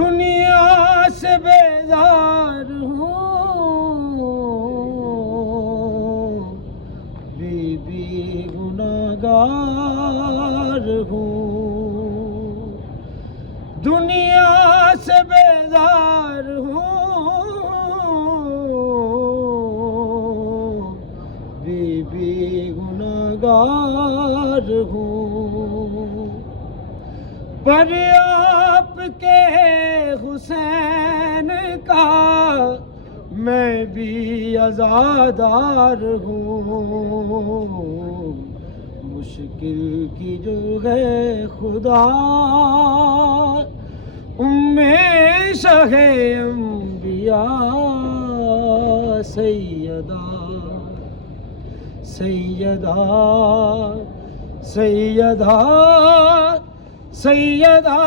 دنیا سے بیزار ہوں، بی بی گناہگار ہوں، دنیا سے بیزار ہوں، بی بی گناہگار ہوں، پر آپ کے حسین کا میں بھی عزادار ہوں، مشکل کی جو ہے خدا شہ انبیاء سیدہ سیدہ سیدہ سیدہ